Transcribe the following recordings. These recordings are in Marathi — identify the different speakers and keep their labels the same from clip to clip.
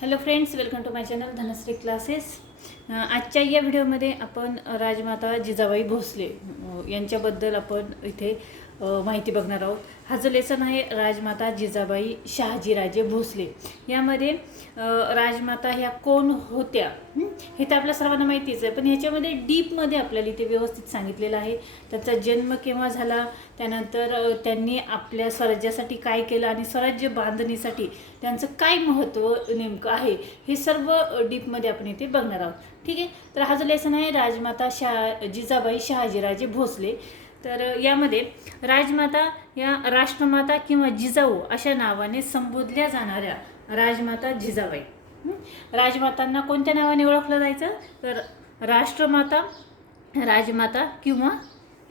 Speaker 1: Hello friends welcome to my channel Dhanashree classes आजच्या या व्हिडिओमध्ये आपण राजमाता जिजाबाई भोसले यांच्याबद्दल आपण इथे माहिती बघणार आहोत. हा जो लेसन आहे राजमाता जिजाबाई शहाजीराजे भोसले. यामध्ये राजमाता ह्या कोण होत्या? हे? तर आपल्या सर्वांना माहितीच आहे पण ह्याच्यामध्ये डीपमध्ये आपल्याला इथे व्यवस्थित सांगितलेलं आहे. त्यांचा जन्म केव्हा झाला? त्यानंतर त्यांनी आपल्या स्वराज्यासाठी काय केलं आणि स्वराज्य बांधणीसाठी त्यांचं काय महत्त्व नेमकं आहे हे सर्व डीपमध्ये आपण इथे बघणार आहोत. ठीक आहे? तर हा जो लेसन आहे राजमाता शहा जिजाबाई शहाजीराजे भोसले तर यामध्ये राजमाता या राष्ट्रमाता किंवा जिजाऊ अशा नावाने संबोधल्या जाणाऱ्या राजमाता जिजाबाई. राजमातांना कोणत्या नावाने ओळखलं जायचं? तर राष्ट्रमाता राजमाता किंवा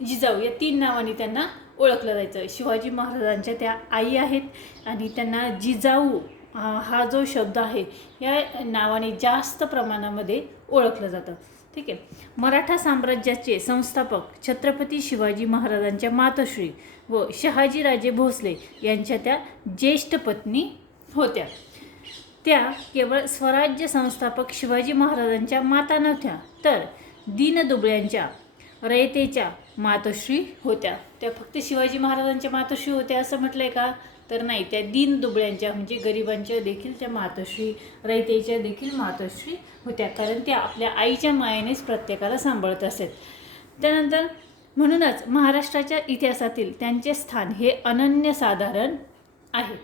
Speaker 1: जिजाऊ या तीन नावाने त्यांना ओळखलं जायचं. शिवाजी महाराजांच्या त्या आई आहेत आणि त्यांना जिजाऊ हा जो शब्द आहे या नावाने जास्त प्रमाणामध्ये ओळखलं जातं. ठीक आहे? मराठा साम्राज्याचे संस्थापक छत्रपती शिवाजी महाराजांच्या मातोश्री व शहाजीराजे भोसले यांच्या त्या ज्येष्ठ पत्नी होत्या. त्या केवळ स्वराज्य संस्थापक शिवाजी महाराजांच्या माता नव्हत्या तर दीनदुबळ्यांच्या रयतेच्या मातोश्री होत्या. त्या फक्त शिवाजी महाराजांच्या मातोश्री होत्या असं म्हटलं आहे का? तर नाही त्या दीनदुबळ्यांच्या म्हणजे गरिबांच्या देखील त्या मातोश्री रयतेच्या देखील मातोश्री होत्या. कारण त्या आपल्या आईच्या मायेनेच प्रत्येकाला सांभाळत असत. त्यानंतर म्हणूनच महाराष्ट्राच्या इतिहासातील त्यांचे स्थान हे अनन्यसाधारण आहे.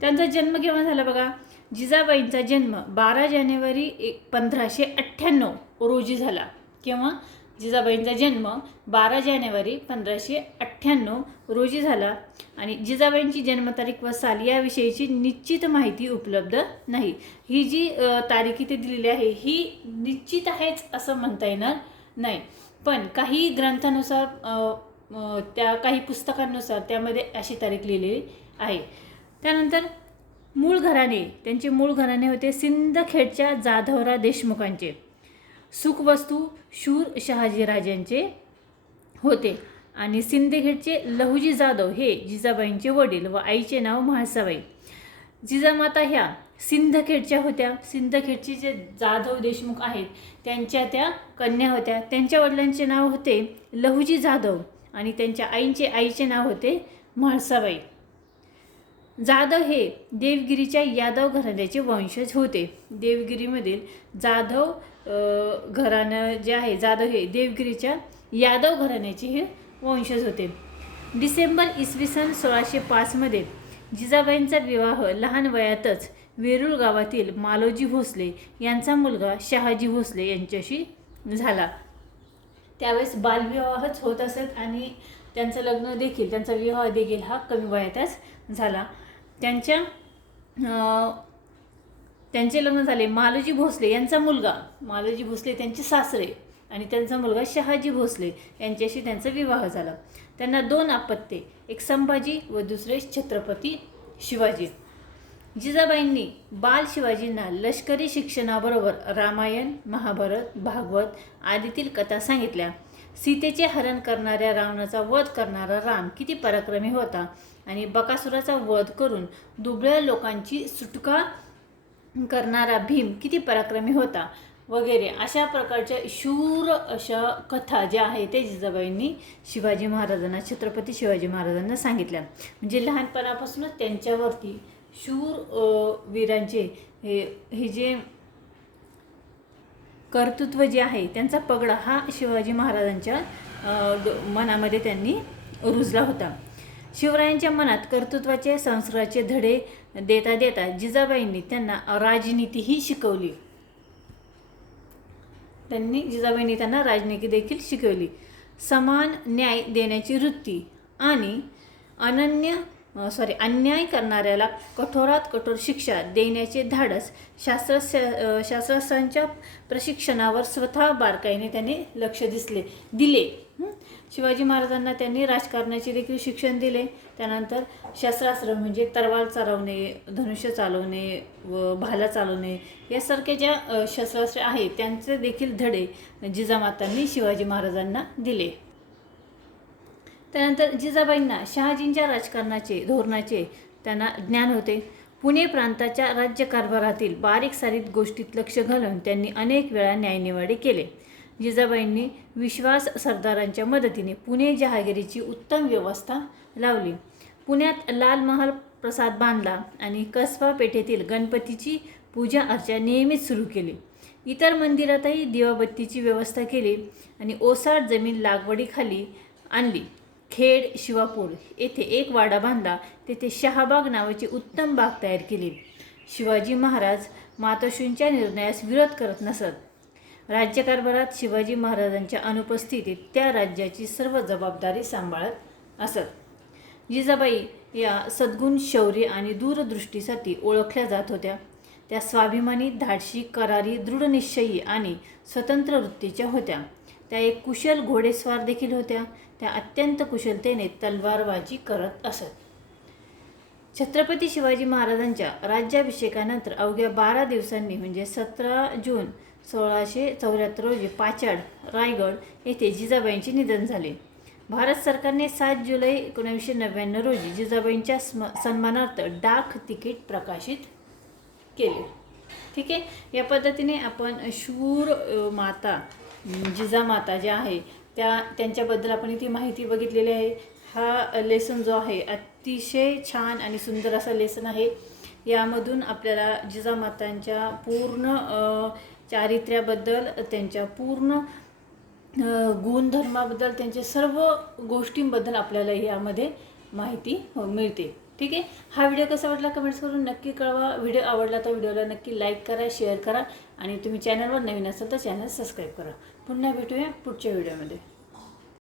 Speaker 1: त्यांचा जन्म केव्हा झाला बघा? जिजाबाईंचा जन्म बारा जानेवारी एक पंधराशे अठ्ठ्याण्णव रोजी झाला. केव्हा? जिजाबाईंचा जन्म बारा जानेवारी पंधराशे अठ्ठ्याण्णव रोजी झाला. आणि जिजाबाईंची जन्मतारीख व साल याविषयीची निश्चित माहिती उपलब्ध नाही. ही जी तारीख इथे दिलेली आहे ही निश्चित आहेच असं म्हणता येणार नाही. पण काही ग्रंथानुसार त्या काही पुस्तकांनुसार त्यामध्ये अशी तारीख लिहिलेली आहे. त्यानंतर मूळ घराणे त्यांचे मूळ घराणे होते सिंदखेडच्या जाधवरा देशमुखांचे. सुखवस्तू शूर शहाजीराजांचे होते. आणि सिंदखेडचे लहुजी जाधव हे जिजाबाईंचे वडील व आईचे नाव म्हाळसाबाई. जिजामाता ह्या सिंदखेडच्या होत्या. सिंदखेडचे जे जाधव देशमुख आहेत त्यांच्या त्या कन्या होत्या. त्यांच्या वडिलांचे नाव होते लहुजी जाधव आणि त्यांच्या आईंचे आईचे नाव होते म्हाळसाबाई. जाधव हे देवगिरीच्या यादव घराण्याचे वंशज होते. देवगिरीमधील जाधव घराणं जे आहे जाधव हे देवगिरीच्या यादव घराण्याचे हे वंशज होते. डिसेंबर इसवी सन सोळाशे पाचमध्ये जिजाबाईंचा विवाह लहान वयातच वेरूळ गावातील मालोजी भोसले यांचा मुलगा शहाजी भोसले यांच्याशी झाला. त्यावेळेस बालविवाहच होत असत आणि त्यांचं लग्न देखील त्यांचा विवाह देखील हा कमी वयातच झाला. त्यांच्या त्यांचे लग्न झाले. मालोजी भोसले यांचा मुलगा. मालोजी भोसले त्यांचे सासरे आणि त्यांचा मुलगा शहाजी भोसले यांच्याशी त्यांचा विवाह झाला. त्यांना दोन अपत्ये एक संभाजी व दुसरे छत्रपती शिवाजी. जिजाबाईंनी बाल शिवाजींना लष्करी शिक्षणाबरोबर रामायण महाभारत भागवत आदीतील कथा सांगितल्या. सीतेचे हरण करणाऱ्या रावणाचा वध करणारा राम किती पराक्रमी होता. आणि बकासुराचा वध करून दुबळ्या लोकांची सुटका करणारा भीम किती पराक्रमी होता. वगैरे अशा प्रकारच्या शूर अशा कथा ज्या आहेत ते जिजाबाईंनी शिवाजी महाराजांना छत्रपती शिवाजी महाराजांना सांगितल्या. म्हणजे लहानपणापासूनच त्यांच्यावरती शूर वीरांचे हे हे जे कर्तृत्व जे आहे त्यांचा पगडा हा शिवाजी महाराजांच्या मनामध्ये त्यांनी रुजला होता. शिवरायांच्या मनात कर्तृत्वाचे संस्काराचे धडे देता देता जिजाबाईंनी त्यांना राजनीतीही शिकवली. त्यांनी जिजाबाईंनी त्यांना राजनीती देखील शिकवली. समान न्याय देण्याची वृत्ती आणि अनन्य सॉरी अन्याय करणाऱ्याला कठोरात कठोर शिक्षा देण्याचे धाडस शास्त्र शास्त्रज्ञांच्या प्रशिक्षणावर स्वतः बारकाईने त्यांनी लक्ष दिसले दिले. शिवाजी महाराजांना त्यांनी राजकारणाचे देखील शिक्षण दिले. त्यानंतर शस्त्रास्त्र म्हणजे तरवाल चालवणे धनुष्य चालवणे व भाला चालवणे यासारखे ज्या शस्त्रास्त्र शस्त्रास्त्रे आहेत त्यांचे देखील धडे जिजामातांनी शिवाजी महाराजांना दिले. त्यानंतर जिजाबाईंना शहाजींच्या राजकारणाचे धोरणाचे त्यांना ज्ञान होते. पुणे प्रांताच्या राज्यकारभारातील बारीक सारीक गोष्टीत लक्ष घालून त्यांनी अनेक वेळा न्यायनिवाडे केले. जिजाबाईंनी विश्वास सरदारांच्या मदतीने पुणे जहागिरीची उत्तम व्यवस्था लावली. पुण्यात लाल महाल प्रसाद बांधला आणि कसबा पेठेतील गणपतीची पूजा अर्चा नियमित सुरू केली. इतर मंदिरातही दिवाबत्तीची व्यवस्था केली आणि ओसाड जमीन लागवडीखाली आणली. खेड शिवापूर येथे एक वाडा बांधला. तेथे शहाबाग नावाची उत्तम बाग तयार केली. शिवाजी महाराज मातोश्रींच्या निर्णयास विरोध करत नसत. राज्यकारभारात शिवाजी महाराजांच्या अनुपस्थितीत त्या राज्याची सर्व जबाबदारी सांभाळत असत. जिजाबाई या सद्गुण शौर्य आणि दूरदृष्टीसाठी ओळखल्या जात होत्या. त्या स्वाभिमानी धाडशी करारी दृढनिश्चयी आणि स्वतंत्र वृत्तीच्या होत्या. त्या एक कुशल घोडेस्वार देखील होत्या. त्या अत्यंत कुशलतेने तलवारबाजी करत असत. छत्रपती शिवाजी महाराजांच्या राज्याभिषेकानंतर अवघ्या बारा दिवसांनी म्हणजे सतरा जून सोळाशे चौऱ्याहत्तर रोजी पाचाड रायगड येथे जिजाबाईंचे निधन झाले. भारत सरकारने सात जुलै एकोणीसशे नव्याण्णव रोजी जिजाबाईंच्या स्म सन्मानार्थ डाक तिकीट प्रकाशित केले. ठीक आहे? या पद्धतीने आपण शूर माता जिजामाता ज्या आहे त्या त्यांच्याबद्दल आपण इथे माहिती बघितलेली आहे. हा लेसन जो आहे अतिशय छान आणि सुंदर असा लेसन आहे. यामधून आपल्याला जिजामातांच्या पूर्ण चारित्र्याबद्दल त्यांच्या पूर्ण गुणधर्माबद्दल त्यांच्या सर्व गोष्टींबद्दल आपल्याला यामध्ये माहिती मिळते. ठीक आहे? हा व्हिडिओ कसा वाटला कमेंट्स करून नक्की कळवा. व्हिडिओ आवडला तर व्हिडिओला नक्की लाईक करा शेअर करा आणि तुम्ही चॅनलवर नवीन असाल तर चॅनल सबस्क्राईब करा. पुन्हा भेटूया पुढच्या व्हिडिओमध्ये